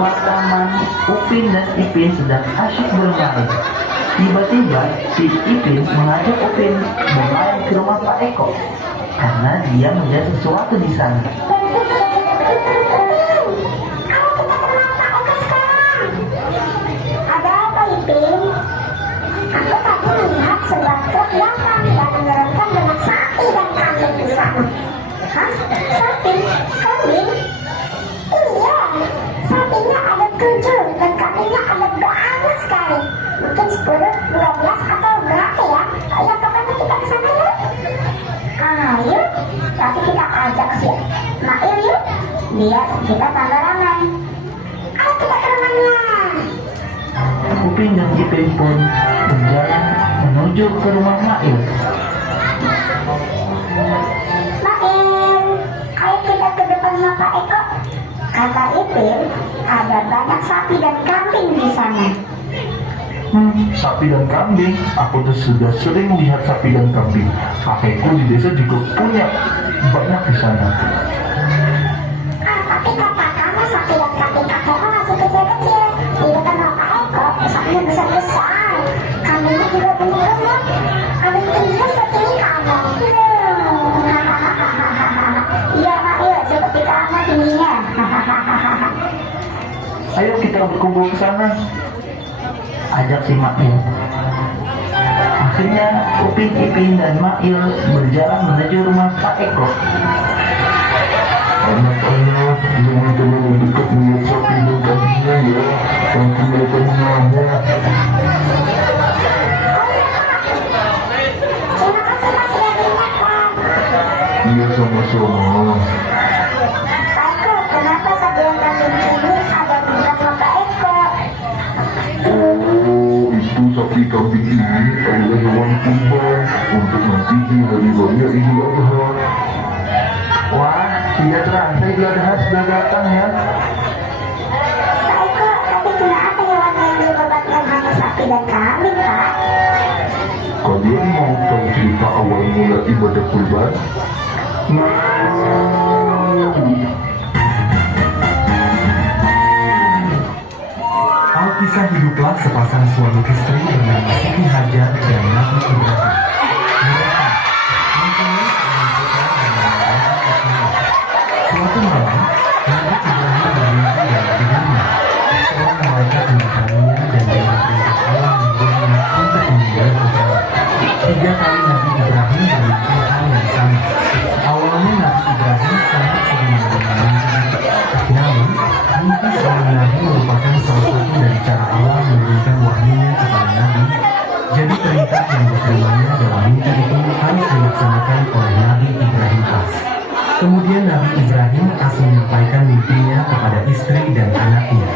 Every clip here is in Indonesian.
sebuah taman, Upin dan Ipin sedang asyik bermain. Tiba-tiba si Ipin mengajak Upin bermain ke rumah Pak Eko karena dia melihat sesuatu di sana. Ada apa, Ipin? Aku tadi melihat sebuah truk datang dan menurunkan banyak sapi dan kambing di sana. Hah? Sapi? Kambing? Iya, sapinya ada 7 dan kambingnya ada banyak sekali. Mungkin 10, 12 atau berapa ya? Ayo kapan kita ke sana yuk? Ayo, tapi kita ajak si Mail yuk, biar kita tambah ramai. Ayo kita ke rumahnya. Upin dan Ipin pun berjalan menuju ke rumah Mail. Mail, ayo kita ke depan rumah Pak Eko. Kata Ipin, ada banyak sapi dan kambing di sana. Sapi dan kambing. Aku tuh sudah sering lihat sapi dan kambing. Kakekku di desa juga punya banyak di sana. Tapi kata kamu sapi dan kambing kakekmu masih kecil-kecil. Di depan rumah Pak Eko, sapinya besar-besar. Kambingnya juga gemuk-gemuk. Ada tingginya setinggi kamu. Iya Mail, seperti kamu tingginya. Ayo kita berkumpul ke sana. Ajak si Mail. Akhirnya Upin, Ipin, dan Mail berjalan menuju rumah Pak Eko. Anak-anak, jangan terlalu dekat melihat sapi dan kambingnya ya. Nanti mereka mengamuk. Terima kasih Pak sudah diingatkan. Iya, sama-sama. Pak Eko, kenapa sapi dan kambing ini ada di dekat rumah Pak Eko? Oh, itu sapi kambing ini adalah hewan kurban untuk nanti di hari raya Idul Adha. Wah, tidak terasa Idul Adha sudah datang ya. Pak Eko, tapi kenapa hewan yang dikorbankan hanya sapi dan kambing, Pak? Kalian mau tahu cerita awal mula ibadah kurban? Alkisah hiduplah sepasang suami istri bernama Siti Hajar dan Nabi Ibrahim. Mereka mempunyai seorang putra bernama Nabi Ismail. Suatu malam, Nabi Ibrahim bermimpi dalam tidurnya. Seorang malaikat mendatanginya dan dia memerintah Allah menyuruhnya untuk meninggal putranya. 3 kali Nabi Ibrahim bermimpi hal yang sama. Awalnya Nabi Ibrahim sangat sering mengalami mimpi. Namun, mimpi seorang Nabi merupakan salah satu dari cara Allah menurunkan wahyunya kepada Nabi. Jadi perintah yang diterimanya dalam mimpi itu harus dilaksanakan oleh Nabi Ibrahim khas. Kemudian Nabi Ibrahim khas menyampaikan mimpinya kepada istri dan anaknya.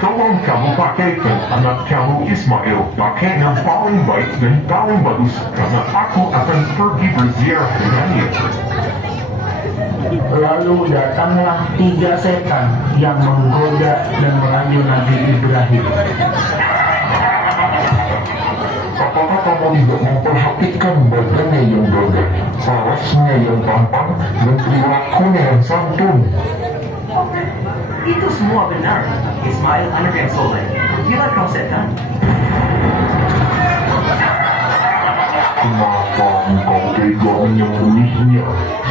Tolong kamu pakaikan anak kamu Ismail pakai yang paling baik dan paling bagus karena aku akan pergi berziarah dengannya. Lalu datanglah 3 setan yang menggoda dan merayu Nabi Ibrahim. Apakah kamu tidak memperhatikan badannya yang gagah, parasnya yang tampan, dan perilakunya yang santun? Itu semua benar. Ismail anak yang soleh. Gila kau setan. Kenapa engkau tega menyembelihnya?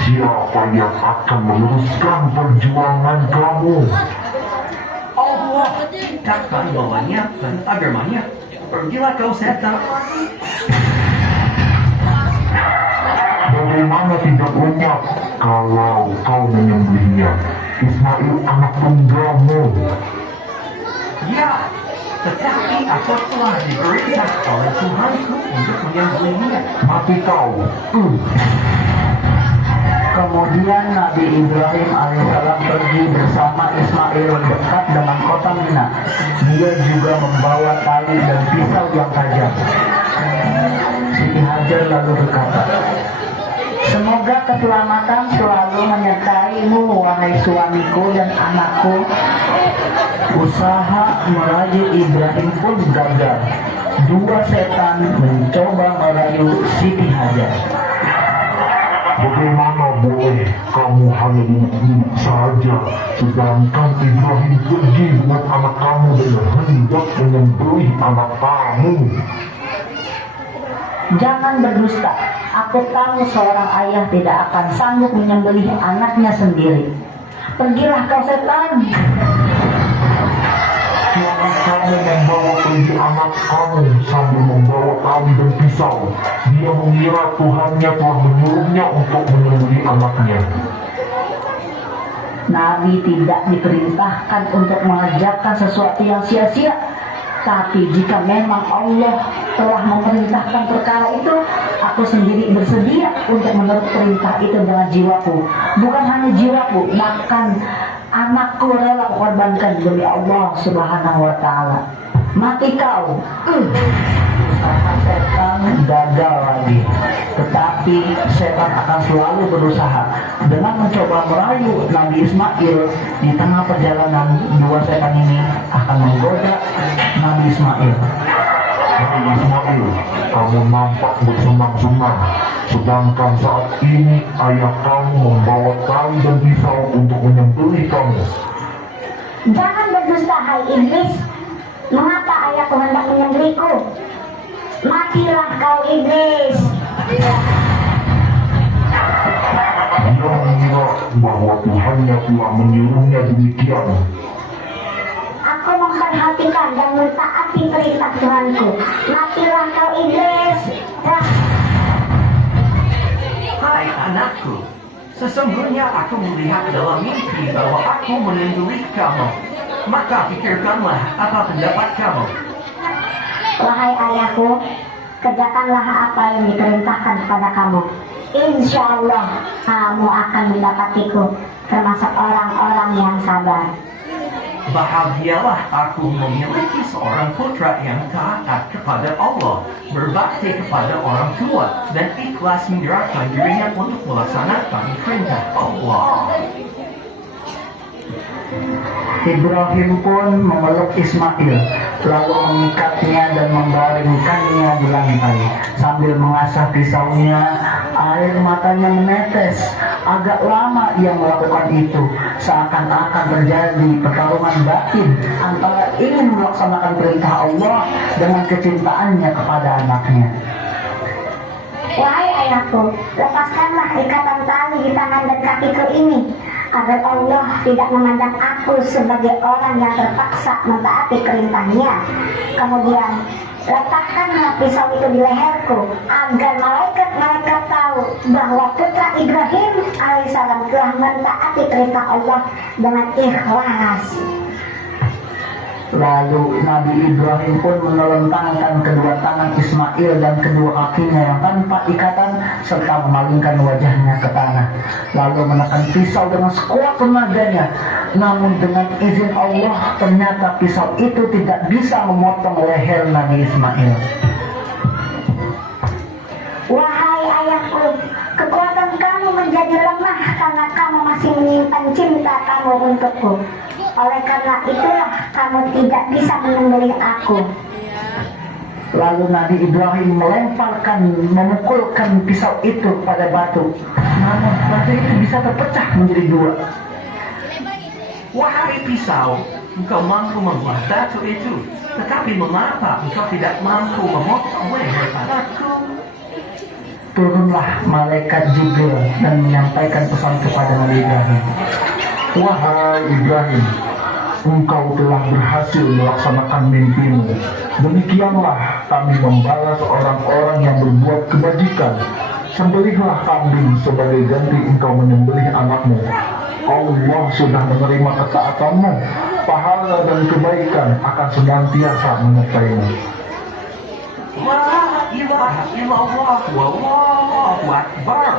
Siapa yang akan meneruskan perjuangan kamu? Allah takkan bawanya dan agamanya. Pergilah kau setan. Bagaimana tidak lenyap kalau kau menyembelihnya? Ismail anak tunggalmu. Ya, tetapi aku telah diperintah oleh Tuhanku untuk menyembelihnya. Mati kau. Kemudian Nabi Ibrahim alaihissalam pergi bersama Ismail dekat dengan kota Mina. Dia juga membawa tali dan pisau yang tajam. Siti Hajar lalu berkata, "Semoga keselamatan selalu menyertaimu, wahai suamiku dan anakku." Usaha merayu Ibrahim pun gagal. 2 setan mencoba merayu Siti Hajar. Bagaimana boleh kamu hanya duduk saja, sedangkan Ibrahim pergi dengan anak kamu dengan hendak menyembelih anak kamu? Jangan berdusta. Aku tahu seorang ayah tidak akan sanggup menyembelih anaknya sendiri. Pergilah kau setan. Jangan kamu membawa pergi anak kamu sambil membawa tali dan pisau. Dia mengira Tuhannya telah menyuruhnya untuk menyembelih anaknya. Nabi tidak diperintahkan untuk mengerjakan sesuatu yang sia-sia. Tapi jika memang Allah telah memerintahkan perkara itu, aku sendiri bersedia untuk menurut perintah itu dengan jiwaku. Bukan hanya jiwaku, bahkan anakku rela korbankan demi Allah Subhanahu wa Ta'ala. Mati kau. Usaha setan gagal lagi. Tetapi setan akan selalu berusaha dengan mencoba merayu Nabi Ismail. Di tengah perjalanan, dua setan ini akan menggoda Nabi Ismail. Nabi Ismail, kamu nampak bersenang-senang, sedangkan saat ini ayah kamu membawa tali dan pisau untuk menyembelih kamu. Jangan berdusta, hai iblis. Mengapa ayahku hendak menyembelihku? Matilah kau iblis. Dia mengira bahwa Tuhannya telah menyuruhnya demikian. Aku memperhatikan dan mentaati perintah Tuhanku. Matilah kau iblis. Hai anakku, sesungguhnya aku melihat dalam mimpi bahwa aku menyembelih kamu. Maka pikirkanlah apa pendapat kamu. Wahai ayahku, kerjakanlah apa yang diperintahkan kepada kamu. Insya Allah kamu akan mendapatiku termasuk orang-orang yang sabar. Bahagialah aku memiliki seorang putra yang taat kepada Allah, berbakti kepada orang tua, dan ikhlas menyerahkan dirinya untuk melaksanakan perintah Allah. Ibrahim pun memeluk Ismail, lalu mengikatnya dan membaringkannya di lantai. Sambil mengasah pisaunya, air matanya menetes. Agak lama ia melakukan itu, seakan-akan terjadi pertarungan batin antara ingin melaksanakan perintah Allah dengan kecintaannya kepada anaknya. Wahai ayahku, lepaskanlah ikatan tali di tangan dan kakiku ini, agar Allah tidak memandang aku sebagai orang yang terpaksa mentaati perintahnya. Kemudian letakkanlah pisau itu di leherku, agar malaikat-malaikat tahu bahwa putra Ibrahim alaihissalam telah mentaati perintah Allah dengan ikhlas. Lalu Nabi Ibrahim pun menelentangkan kedua tangan Ismail dan kedua kakinya yang tanpa ikatan serta memalingkan wajahnya ke tanah. Lalu menekan pisau dengan sekuat tenaganya. Namun dengan izin Allah ternyata pisau itu tidak bisa memotong leher Nabi Ismail. Wahai ayahku, kekuatan kamu menjadi lemah karena kamu masih menyimpan cinta kamu untukku. Oleh karena itulah kamu tidak bisa menyembelih aku. Lalu Nabi Ibrahim memukulkan pisau itu pada batu. Namun batu itu bisa terpecah menjadi dua. Wahai pisau, engkau mampu membuat batu itu, tetapi mengapa engkau tidak mampu memotong leher anakku? Turunlah malaikat Jibril dan menyampaikan pesan kepada Nabi Ibrahim. Wahai Ibrahim, engkau telah berhasil melaksanakan mimpimu. Demikianlah kami membalas orang-orang yang berbuat kebajikan. Sembelihlah kambing sebagai ganti engkau menyembelih anakmu. Allah sudah menerima ketaatanmu. Pahala dan kebaikan akan senantiasa menyertaimu. La ilaha illallah wallahu akbar.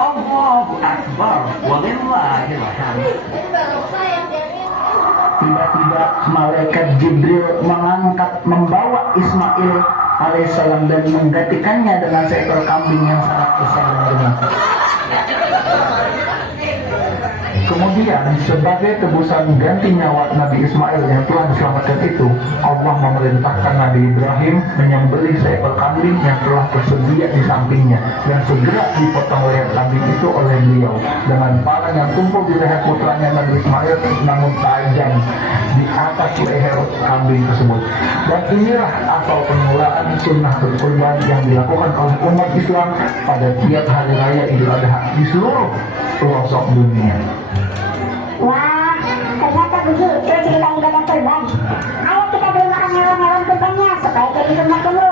Allahu akbar walillahil hamd. Tiba-tiba malaikat Jibril membawa Ismail alaihissalam dan menggantikannya dengan seekor kambing yang sangat besar dan gede. Kemudian sebagai tebusan ganti nyawa Nabi Ismail yang telah diselamatkan itu, Allah memerintahkan Nabi Ibrahim menyembelih seekor kambing yang telah tersedia di sampingnya, dan segera dipotong leher kambing itu oleh beliau dengan parang yang tumpul di leher putranya Nabi Ismail namun tajam di atas leher kambing tersebut. Dan inilah asal permulaan sunnah berkurban yang dilakukan oleh umat Islam pada tiap hari raya Idul Adha di seluruh pelosok dunia. Wah, ternyata begitu cerita ibadah kurban. Ayo kita beri makan hewan-hewan kurbannya supaya jadi sunnah dulu.